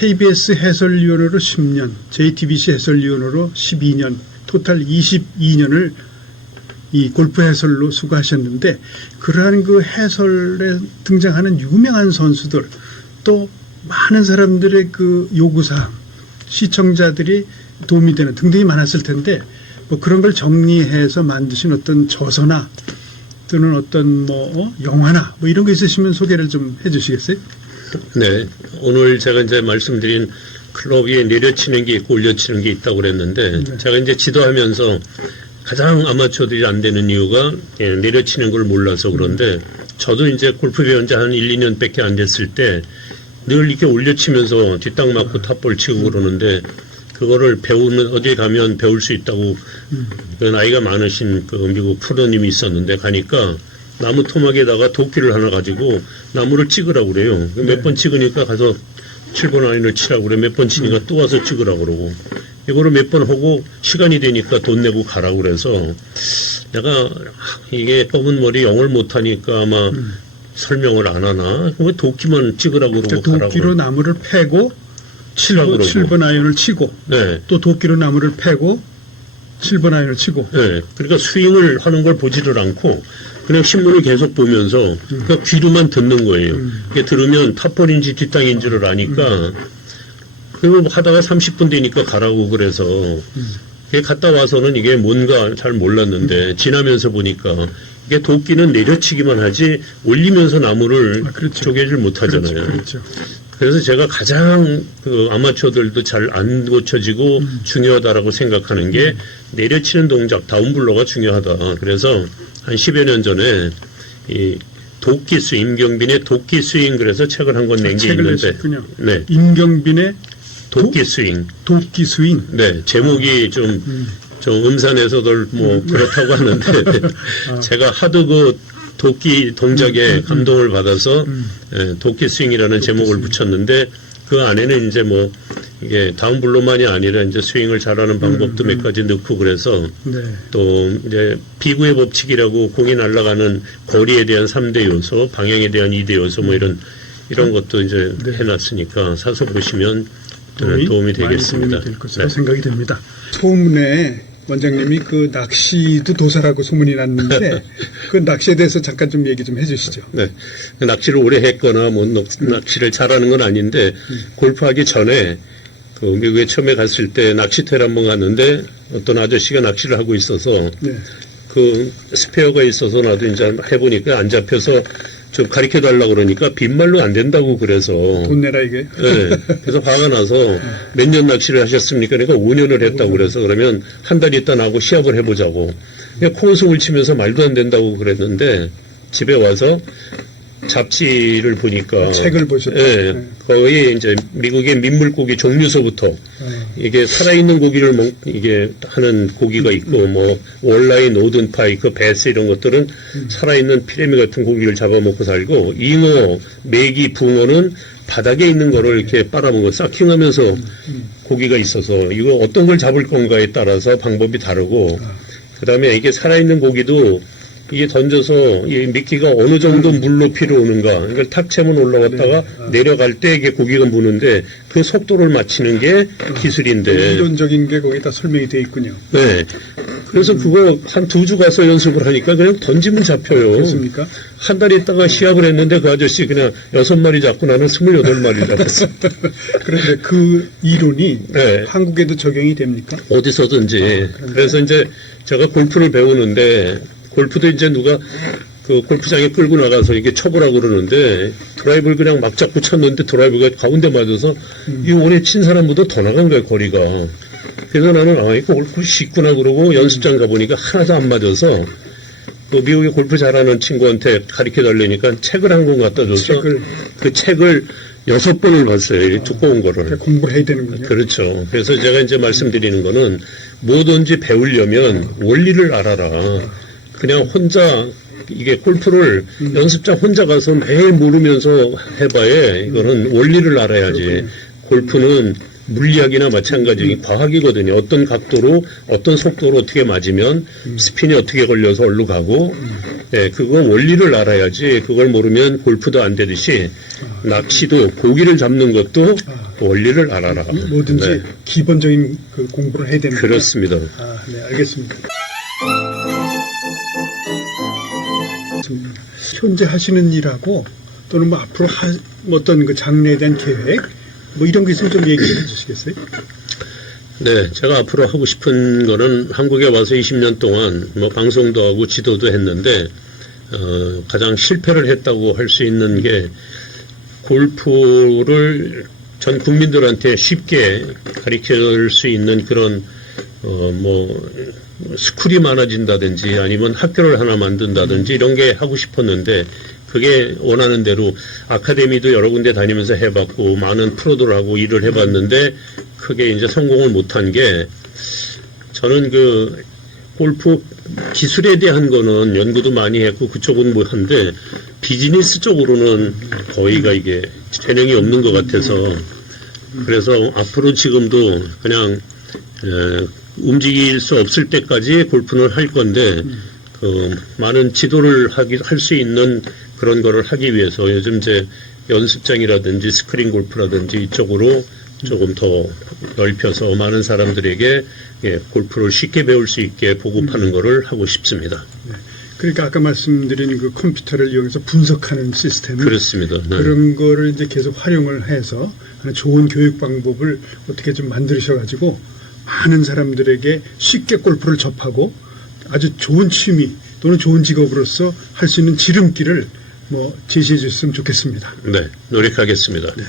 KBS 해설위원으로 10년, JTBC 해설위원으로 12년, 토탈 22년을 이 골프 해설로 수고하셨는데, 그러한 그 해설에 등장하는 유명한 선수들, 또 많은 사람들의 그 요구사항, 시청자들이 도움이 되는 등등이 많았을 텐데, 뭐 그런 걸 정리해서 만드신 어떤 저서나 또는 어떤 뭐 영화나 뭐 이런 거 있으시면 소개를 좀 해주시겠어요? 네, 오늘 제가 이제 말씀드린 클럽 위에 내려치는 게 있고 올려치는 게 있다고 그랬는데, 네. 제가 이제 지도하면서 가장 아마추어들이 안 되는 이유가 내려치는 걸 몰라서 그런데, 저도 이제 골프 배운 지 한 1, 2년밖에 안 됐을 때 늘 이렇게 올려치면서 뒷땅 맞고 탑볼 치고 그러는데, 그거를 배우는, 어디 가면 배울 수 있다고, 그 나이가 많으신 그 미국 프로님이 있었는데, 가니까 나무 토막에다가 도끼를 하나 가지고 나무를 찍으라고 그래요. 몇 번 찍으니까 가서 7번 아이언을 치라고 그래. 몇 번 치니까 또 와서 찍으라고 그러고. 이거를 몇 번 하고 시간이 되니까 돈 내고 가라고 그래서, 내가 이게 검은 머리 영어를 못하니까 아마 설명을 안 하나? 왜 도끼만 찍으라고 그러고 가라고. 도끼로 나무를 패고 치라고 그러고. 7번 아이언을 치고, 네. 또 도끼로 나무를 패고 7번 아이언을 치고. 네. 그러니까 스윙을 하는 걸 보지를 않고 그냥 신문을 계속 보면서 그러니까 귀로만 듣는 거예요. 이게 들으면 탑볼인지 뒷땅인지를 아니까, 그리고 하다가 30분 되니까 가라고 그래서 이게 갔다 와서는 이게 뭔가 잘 몰랐는데, 지나면서 보니까 이게 도끼는 내려치기만 하지 올리면서 나무를 그렇죠. 쪼개질 못하잖아요. 그렇죠. 그래서 제가 가장 그 아마추어들도 잘 안 고쳐지고 중요하다라고 생각하는 게 내려치는 동작, 다운블로가 중요하다. 그래서 한 10여 년 전에 이 도끼 스윙, 임경빈의 도끼 스윙, 그래서 책을 한 권 낸 게 책을 있는데, 내셨군요. 네, 임경빈의 도끼 스윙. 도끼 스윙. 네, 제목이 좀 음산에서들 뭐 그렇다고 하는데, 제가 하도 그 도끼 동작에 감동을 받아서 도끼 스윙이라는 제목을 붙였는데, 그 안에는 이제 뭐 이게 다운블로만이 아니라 이제 스윙을 잘하는 방법도 몇 가지 넣고, 그래서 네. 또 이제 비구의 법칙이라고 공이 날아가는 거리에 대한 3대 요소, 방향에 대한 2대 요소 뭐 이런 것도 이제 네. 해놨으니까 사서 보시면 도움이 되겠습니다. 많이 도움이 될 것으로 네. 생각이 됩니다. 소문에 원장님이 그 낚시도 도사라고 소문이 났는데 그 낚시에 대해서 잠깐 좀 얘기 좀 해주시죠. 네. 낚시를 오래 했거나 뭐 낚시를 잘하는 건 아닌데, 골프하기 전에 그 미국에 처음에 갔을 때 낚시터를 한번 갔는데 어떤 아저씨가 낚시를 하고 있어서 네. 그 스페어가 있어서 나도 이제 해보니까 안 잡혀서 좀 가르쳐 달라고 그러니까 빈말로 안 된다고 그래서. 돈 내라 이게. 네. 그래서 화가 나서 몇 년 낚시를 하셨습니까? 그러니까 5년을 했다고 그래서, 그러면 한 달 있다 나하고 시합을 해보자고. 그냥 코웃음을 치면서 말도 안 된다고 그랬는데, 집에 와서 잡지를 보니까 책을 보셨다. 예, 네. 거의 이제 미국의 민물고기 종류서부터 이게 살아있는 고기를 이게 하는 고기가 있고, 뭐 월라인, 오든파이크, 베스 이런 것들은 살아있는 피레미 같은 고기를 잡아먹고 살고, 잉어, 메기, 붕어는 바닥에 있는 거를 이렇게 빨아먹어 사킹하면서 고기가 있어서, 이거 어떤 걸 잡을 건가에 따라서 방법이 다르고, 그 다음에 이게 살아있는 고기도 이게 던져서 이 미끼가 어느 정도 물 높이로 오는가, 이걸 탁 채면 올라갔다가 내려갈 때 이게 고기가 무는데 그 속도를 맞추는 게 기술인데. 이론적인 게 거기다 설명이 돼 있군요. 네. 그래서 그거 한 2주 가서 연습을 하니까 그냥 던지면 잡혀요. 그렇습니까? 한 달 있다가 시합을 했는데 그 아저씨 그냥 6마리 잡고 나는 28마리 잡았어. 그런데 그 이론이 네. 한국에도 적용이 됩니까? 어디서든지. 그래서 이제 제가 골프를 배우는데, 골프도 이제 누가 그 골프장에 끌고 나가서 이게 쳐보라고 그러는데, 드라이브를 그냥 막 잡고 쳤는데 드라이브가 가운데 맞아서 이 오래 친 사람보다 더 나간 거야, 거리가. 그래서 나는 이거 골프 쉽구나 그러고 연습장 가보니까 하나도 안 맞아서, 그 미국에 골프 잘하는 친구한테 가르쳐 달라니까 책을 한 권 갖다 줘서 그 책을 6번을 봤어요. 두꺼운 거를. 공부해야 되는군요. 그렇죠. 그래서 제가 이제 말씀드리는 거는, 뭐든지 배우려면 원리를 알아라. 그냥 혼자 이게 골프를 연습장 혼자 가서 매일 모르면서 해봐야, 이거는 원리를 알아야지. 골프는 물리학이나 마찬가지 과학이거든요. 어떤 각도로 어떤 속도로 어떻게 맞으면 스핀이 어떻게 걸려서 어디로 가고, 예, 그거 원리를 알아야지 그걸 모르면 골프도 안 되듯이 낚시도 고기를 잡는 것도 원리를 알아라. 뭐든지 네. 기본적인 그 공부를 해야 되는 그렇습니다. 네, 알겠습니다. 현재 하시는 일하고 또는 뭐 앞으로 어떤 그 장래에 대한 계획 뭐 이런 거 있으면 좀 얘기해 주시겠어요? 네, 제가 앞으로 하고 싶은 거는 한국에 와서 20년 동안 뭐 방송도 하고 지도도 했는데 가장 실패를 했다고 할 수 있는 게 골프를 전 국민들한테 쉽게 가르칠 수 있는 그런 뭐 스쿨이 많아진다든지 아니면 학교를 하나 만든다든지 이런 게 하고 싶었는데 그게 원하는 대로 아카데미도 여러 군데 다니면서 해봤고 많은 프로들하고 일을 해봤는데 크게 이제 성공을 못한 게 저는 그 골프 기술에 대한 거는 연구도 많이 했고 그쪽은 뭐 한데 비즈니스 쪽으로는 거의가 이게 재능이 없는 것 같아서 그래서 앞으로 지금도 그냥 움직일 수 없을 때까지 골프는 할 건데 그 많은 지도를 할 수 있는 그런 거를 하기 위해서 요즘 제 연습장이라든지 스크린 골프라든지 이쪽으로 조금 더 넓혀서 많은 사람들에게 골프를 쉽게 배울 수 있게 보급하는 거를 하고 싶습니다. 네. 그러니까 아까 말씀드린 그 컴퓨터를 이용해서 분석하는 시스템 그렇습니다. 네. 그런 거를 이제 계속 활용을 해서 좋은 교육 방법을 어떻게 좀 만드셔가지고 많은 사람들에게 쉽게 골프를 접하고 아주 좋은 취미 또는 좋은 직업으로서 할 수 있는 지름길을 뭐 제시해 주셨으면 좋겠습니다. 네, 노력하겠습니다. 네.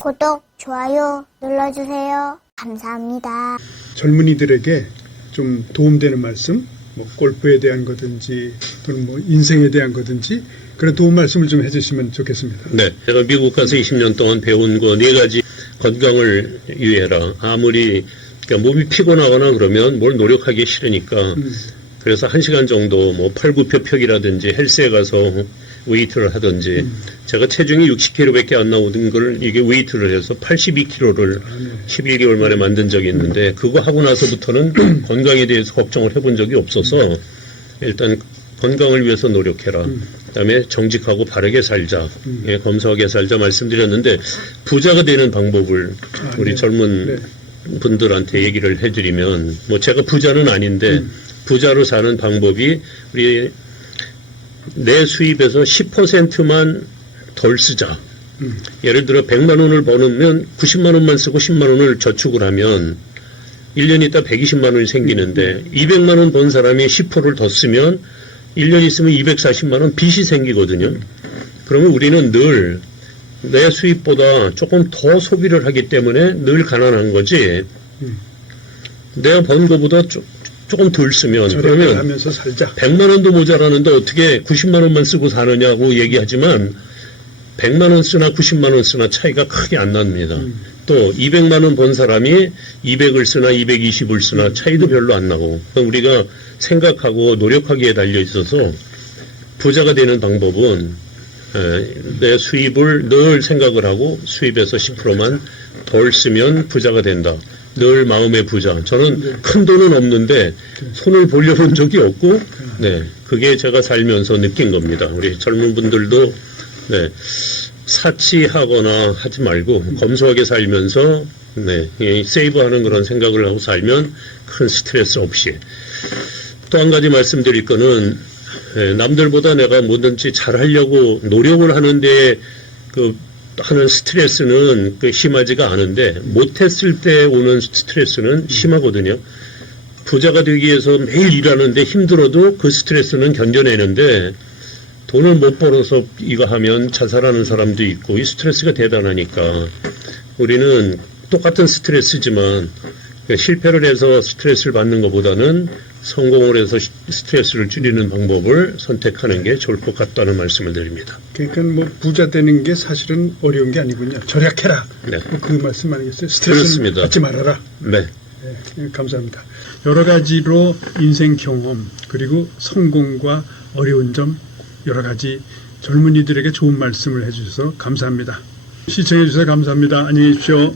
구독, 좋아요 눌러주세요. 감사합니다. 젊은이들에게 좀 도움되는 말씀, 뭐 골프에 대한 거든지 또는 뭐 인생에 대한 거든지 그런 도움 말씀을 좀 해주시면 좋겠습니다. 네, 제가 미국 가서 20년 동안 배운 거 4가지 건강을 위해라. 아무리 그러니까 몸이 피곤하거나 그러면 뭘 노력하기 싫으니까 그래서 1시간 정도 뭐 팔굽혀펴기라든지 헬스에 가서 웨이트를 하든지 제가 체중이 60kg밖에 안 나오던 걸 이게 웨이트를 해서 82kg를 11개월 만에 만든 적이 있는데 그거 하고 나서부터는 건강에 대해서 걱정을 해본 적이 없어서 일단 건강을 위해서 노력해라. 그다음에 정직하고 바르게 살자. 예, 검소하게 살자 말씀드렸는데 부자가 되는 방법을 우리 젊은 분들한테 얘기를 해드리면 뭐 제가 부자는 아닌데 부자로 사는 방법이 우리 내 수입에서 10%만 덜 쓰자. 예를 들어 100만 원을 버는 90만 원만 쓰고 10만 원을 저축을 하면 1년 있다 120만 원이 생기는데 200만 원 번 사람이 10%를 더 쓰면 1년 있으면 240만 원 빚이 생기거든요. 그러면 우리는 늘 내 수입보다 조금 더 소비를 하기 때문에 늘 가난한 거지. 내가 번 거보다 조금 덜 쓰면 그러면 하면서 살자. 100만 원도 모자라는데 어떻게 90만 원만 쓰고 사느냐고 얘기하지만 100만 원 쓰나 90만 원 쓰나 차이가 크게 안 납니다. 또 200만 원 번 사람이 200을 쓰나 220을 쓰나 차이도 별로 안 나고 우리가 생각하고 노력하기에 달려 있어서 부자가 되는 방법은 내 수입을 늘 생각을 하고 수입에서 10%만 덜 쓰면 부자가 된다. 늘 마음의 부자. 저는 큰 돈은 없는데 손을 벌려본 적이 없고, 네, 그게 제가 살면서 느낀 겁니다. 우리 젊은 분들도 네, 사치하거나 하지 말고 검소하게 살면서 네, 이 세이브하는 그런 생각을 하고 살면 큰 스트레스 없이. 또 한 가지 말씀드릴 거는 남들보다 내가 뭐든지 잘하려고 노력을 하는데 하는 스트레스는 심하지가 않은데 못했을 때 오는 스트레스는 심하거든요. 부자가 되기 위해서 매일 일하는데 힘들어도 그 스트레스는 견뎌내는데 돈을 못 벌어서 이거 하면 자살하는 사람도 있고 이 스트레스가 대단하니까 우리는 똑같은 스트레스지만 실패를 해서 스트레스를 받는 것보다는 성공을 해서 스트레스를 줄이는 방법을 선택하는 게 좋을 것 같다는 말씀을 드립니다. 그러니까 뭐 부자 되는 게 사실은 어려운 게 아니군요. 절약해라. 네. 그 말씀 아니겠어요? 스트레스 그렇습니다. 받지 말아라. 네. 네, 감사합니다. 여러 가지로 인생 경험 그리고 성공과 어려운 점 여러 가지 젊은이들에게 좋은 말씀을 해주셔서 감사합니다. 시청해 주셔서 감사합니다. 안녕히 계십시오.